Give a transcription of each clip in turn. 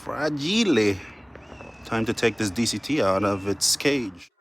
fragile. Time to take this DCT out of its cage.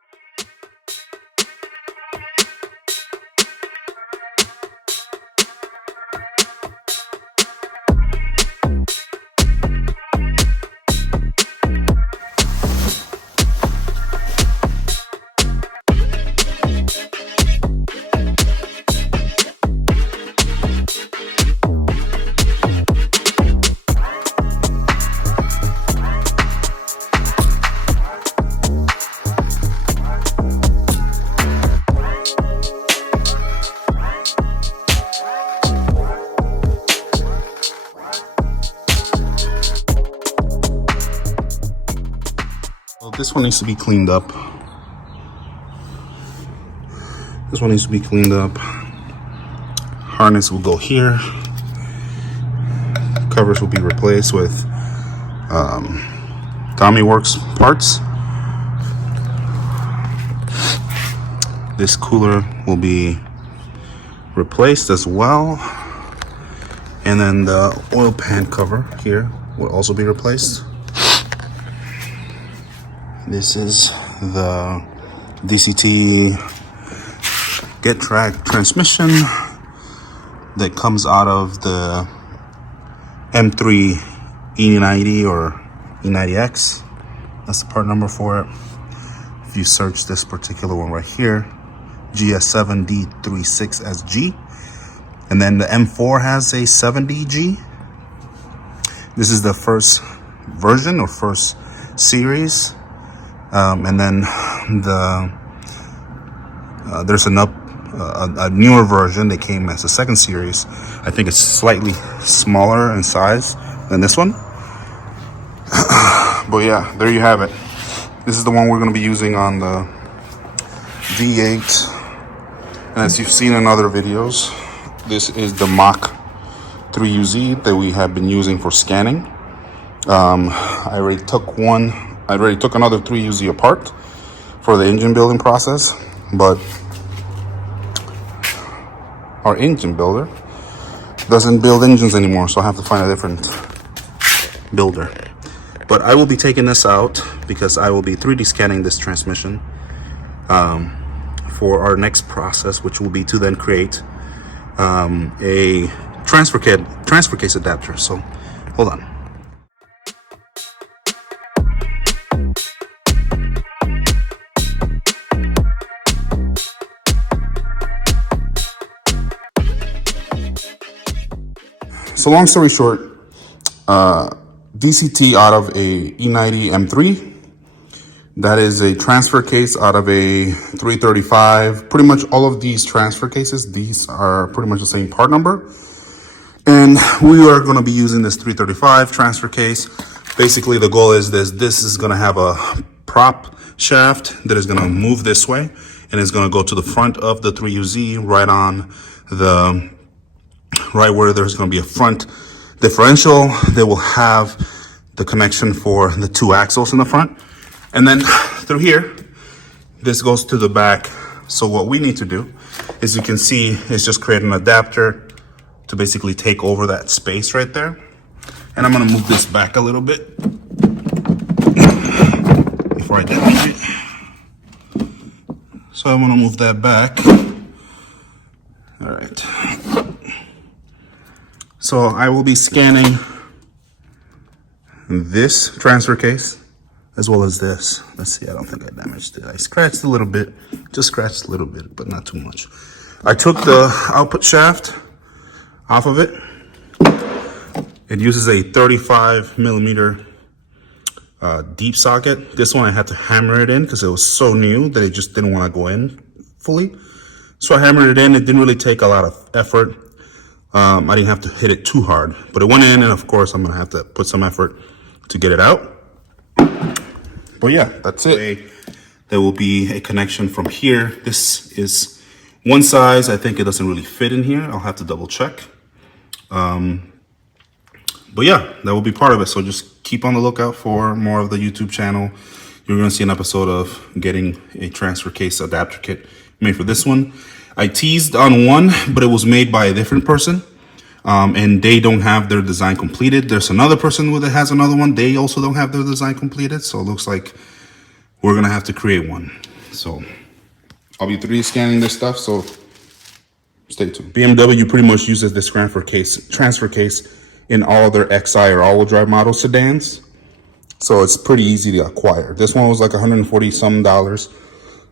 This one needs to be cleaned up. This one needs to be cleaned up. Harness will go here. Covers will be replaced with Tommy Works parts. This cooler will be replaced as well. And then the oil pan cover here will also be replaced. This is the DCT get track transmission that comes out of the M3 E90 or E90X. That's the part number for it. If you search this particular one right here, GS7D36SG. And then the M4 has a 70G. This is the first version or first series. And then there's a newer version that came as a second series. I think it's slightly smaller in size than this one. But yeah, there you have it. This is the one we're going to be using on the V8. And as you've seen in other videos, this is the Mach 3UZ that we have been using for scanning. I already took another 3UZ apart for the engine building process, but our engine builder doesn't build engines anymore, so I have to find a different builder. But I will be taking this out because I will be 3D scanning this transmission for our next process, which will be to then create a transfer case adapter. So hold on. So long story short, DCT out of a E90 M3. That is a transfer case out of a 335. Pretty much all of these transfer cases, these are pretty much the same part number. And we are going to be using this 335 transfer case. Basically, the goal is this is going to have a prop shaft that is going to move this way. And it's going to go to the front of the 3UZ right where there's going to be a front differential that will have the connection for the two axles in the front. And then through here, this goes to the back. So what we need to do, as you can see, is just create an adapter to basically take over that space right there. And I'm going to move this back a little bit before I damage it. So I'm going to move that back. All right. So I will be scanning this transfer case as well as this. Let's see, I don't think I damaged it. I scratched a little bit, just scratched a little bit, but not too much. I took the output shaft off of it. It uses a 35 millimeter deep socket. This one I had to hammer it in because it was so new that it just didn't want to go in fully. So I hammered it in. It didn't really take a lot of effort. I didn't have to hit it too hard, but it went in, and of course I'm gonna have to put some effort to get it out. But yeah, that's it. There will be a connection from here. This is one size. I think it doesn't really fit in here. I'll have to double check. But yeah, that will be part of it. So just keep on the lookout for more of the YouTube channel. You're gonna see an episode of getting a transfer case adapter kit made for this one. I teased on one, but it was made by a different person. and they don't have their design completed. There's another person that has another one. They also don't have their design completed. So it looks like we're gonna have to create one. So I'll be 3D scanning this stuff, so stay tuned. BMW pretty much uses this transfer case in all their XI or all-wheel drive model sedans. So it's pretty easy to acquire. This one was like $140 some.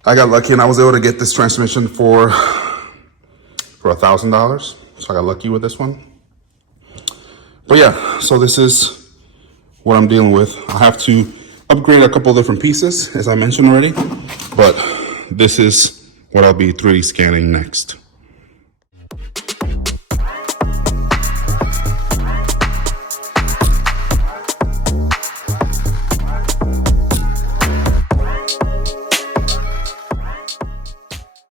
I got lucky and I was able to get this transmission for $1,000. So I got lucky with this one. But yeah, so this is what I'm dealing with. I have to upgrade a couple different pieces, as I mentioned already, but this is what I'll be 3D scanning next.